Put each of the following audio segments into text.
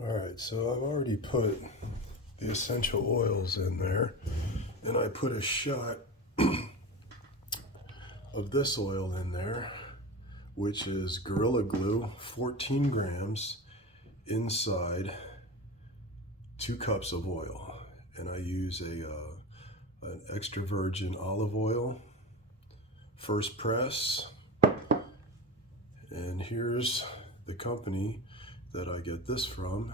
All right, so I've already put the essential oils in there, and I put a shot of this oil in there, which is Gorilla Glue, 14 grams inside 2 cups of oil. And I use an extra virgin olive oil, first press. And here's the company that I get this from.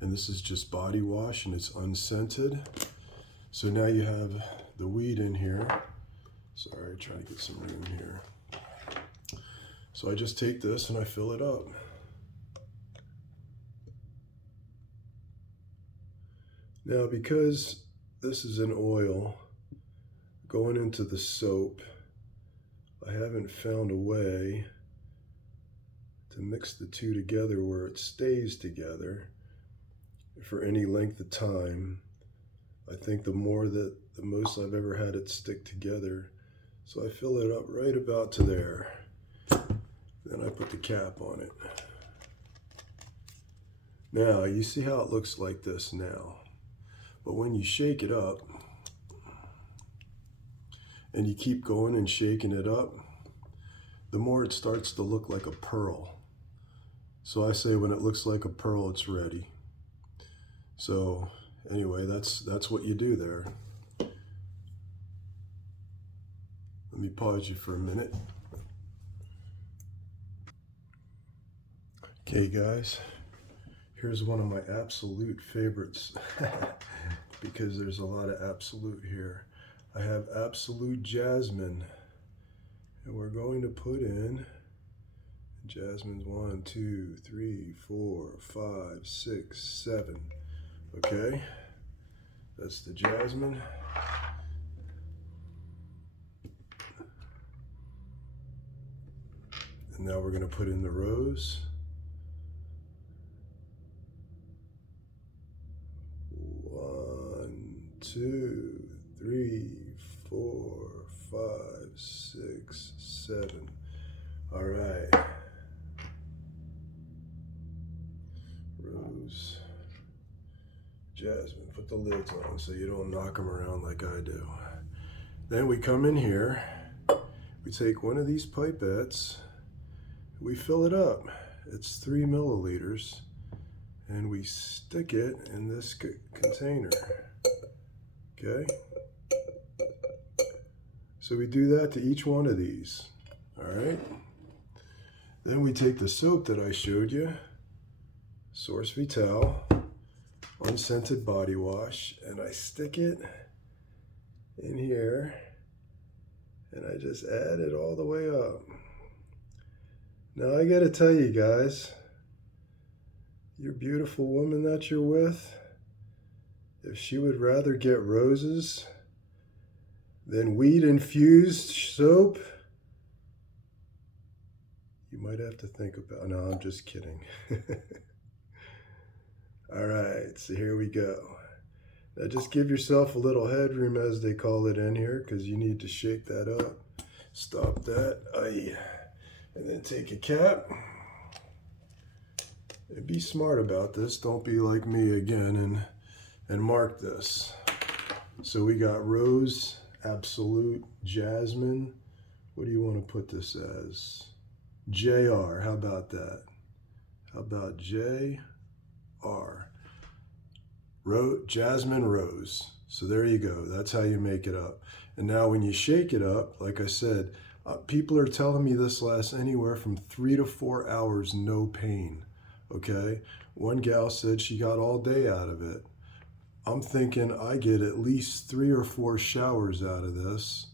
And this is just body wash and it's unscented. So now you have the weed in here. Sorry, trying to get some room here. So I just take this and I fill it up. Now, because this is an oil going into the soap, I haven't found a way to mix the two together where it stays together for any length of time. I think the most I've ever had it stick together. So I fill it up right about to there. Then I put the cap on it. Now, you see how it looks like this now. But when you shake it up, and you keep going and shaking it up, the more it starts to look like a pearl. So I say when it looks like a pearl, it's ready. So anyway, that's what you do there. Let me pause you for a minute. Okay guys, here's one of my absolute favorites because there's a lot of absolute here. I have Absolute Jasmine, and we're going to put in Jasmine's 1, 2, 3, 4, 5, 6, 7. Okay, that's the jasmine. And now we're going to put in the rose. 1, 2, 3, 4, 5, 6, 7. All right. Rose, jasmine. Put the lids on so you don't knock them around like I do. Then we come in here. We take one of these pipettes. We fill it up. It's 3 milliliters. And we stick it in this container. Okay? So we do that to each one of these. All right? Then we take the soap that I showed you, Source Vital, unscented body wash, and I stick it in here, and I just add it all the way up. Now I gotta tell you guys, your beautiful woman that you're with, if she would rather get roses than weed-infused soap, you might have to think about, no, I'm just kidding. All right, so here we go. Now just give yourself a little headroom, as they call it in here, because you need to shake that up. Stop that. Aye. And then take a cap. And be smart about this. Don't be like me again and mark this. So we got Rose, Absolute, Jasmine. What do you want to put this as? JR. How about that? How about JR? Jasmine Rose. So there you go. That's how you make it up. And now when you shake it up, like I said, people are telling me this lasts anywhere from 3 to 4 hours, no pain. Okay? One gal said she got all day out of it. I'm thinking I get at least 3 or 4 showers out of this.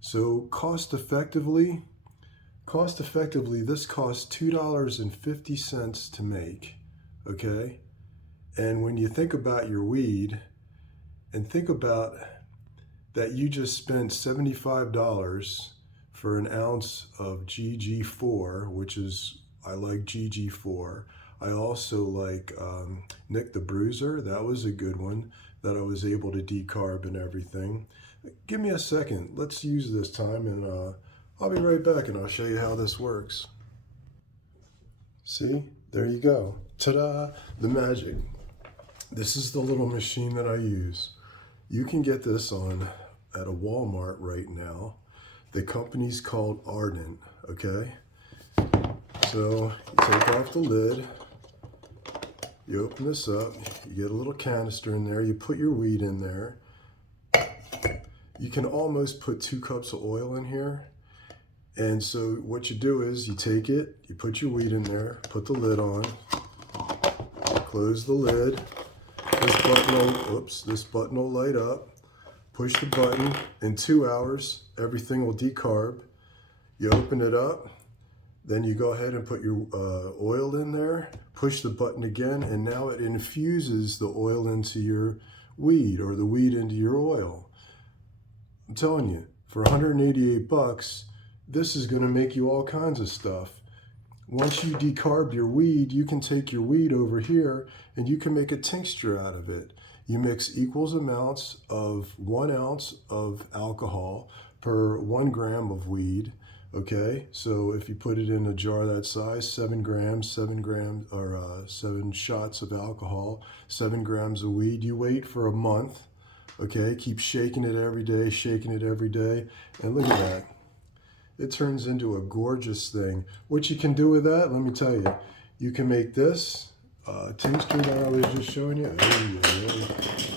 So cost effectively, this costs $2.50 to make. Okay? And when you think about your weed, and think about that you just spent $75 for an ounce of GG4, which is, I like GG4. I also like Nick the Bruiser. That was a good one that I was able to decarb and everything. Give me a second. Let's use this time, and I'll be right back and I'll show you how this works. See, there you go. Ta-da! The magic. This is the little machine that I use. You can get this at a Walmart right now. The company's called Ardent, okay? So you take off the lid, you open this up, you get a little canister in there, you put your weed in there. You can almost put 2 cups of oil in here. And so what you do is you take it, you put your weed in there, put the lid on, close the lid. This button will light up. Push the button. In 2 hours, everything will decarb. You open it up. Then you go ahead and put your oil in there. Push the button again, and now it infuses the oil into your weed, or the weed into your oil. I'm telling you, for 188 bucks, this is going to make you all kinds of stuff. Once you decarb your weed, you can take your weed over here and you can make a tincture out of it. You mix equal amounts of 1 ounce of alcohol per 1 gram of weed. Okay, so if you put it in a jar that size, 7 shots of alcohol, 7 grams of weed, you wait for a month. Okay, keep shaking it every day, and look at that. It turns into a gorgeous thing. What you can do with that, let me tell you. You can make this tincture that I was just showing you.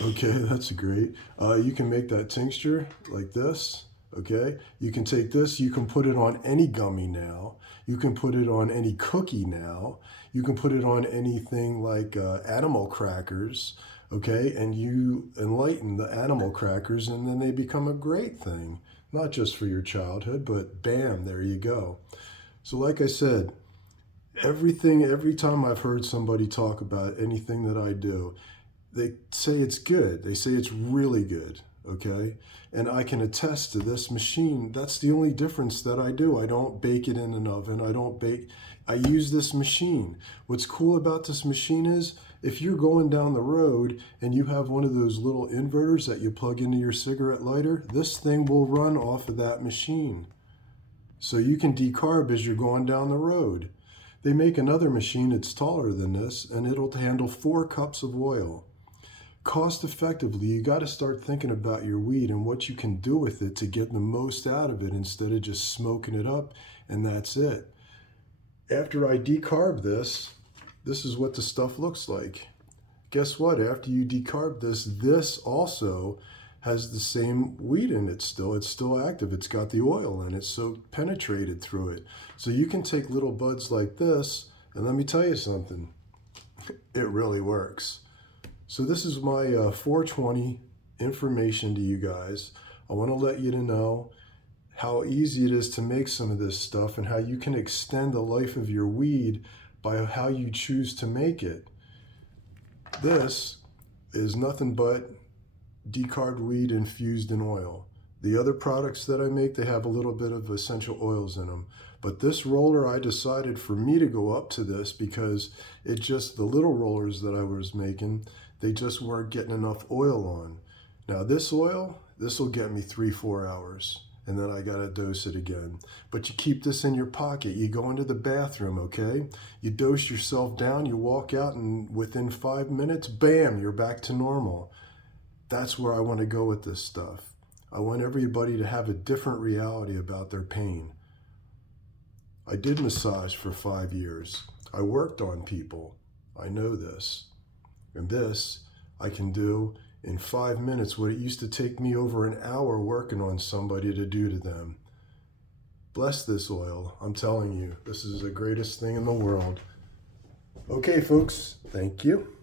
Okay, that's great. You can make that tincture like this. Okay, you can take this, you can put it on any gummy now. You can put it on any cookie now. You can put it on anything like animal crackers. Okay, and you enlighten the animal crackers, and then they become a great thing. Not just for your childhood, but bam, there you go. So like I said, every time I've heard somebody talk about anything that I do, they say it's good. They say it's really good, okay? And I can attest to this machine. That's the only difference that I do. I don't bake it in an oven. I use this machine. What's cool about this machine is, if you're going down the road and you have one of those little inverters that you plug into your cigarette lighter, this thing will run off of that machine. So you can decarb as you're going down the road. They make another machine that's taller than this, and it'll handle 4 cups of oil. Cost effectively, you got to start thinking about your weed and what you can do with it to get the most out of it, instead of just smoking it up and that's it. After I decarb this is what the stuff looks like. Guess what? After you decarb this also has the same weed in it still. It's still active. It's got the oil in it, so penetrated through it. So you can take little buds like this, and let me tell you something. It really works. So this is my 420 information to you guys. I want to let you know how easy it is to make some of this stuff, and how you can extend the life of your weed by how you choose to make it. This is nothing but decarbed weed infused in oil. The other products that I make, they have a little bit of essential oils in them. But this roller, I decided for me to go up to this, because the little rollers that I was making, they just weren't getting enough oil on. Now this oil, this will get me 3-4 hours. And then I gotta dose it again. But you keep this in your pocket. You go into the bathroom, okay? You dose yourself down, you walk out, and within 5 minutes, bam, you're back to normal. That's where I want to go with this stuff. I want everybody to have a different reality about their pain. I did massage for 5 years. I worked on people. I know this. And this I can do in 5 minutes what it used to take me over an hour working on somebody to do to them. Bless this oil. I'm telling you, this is the greatest thing in the world. Okay, folks, thank you.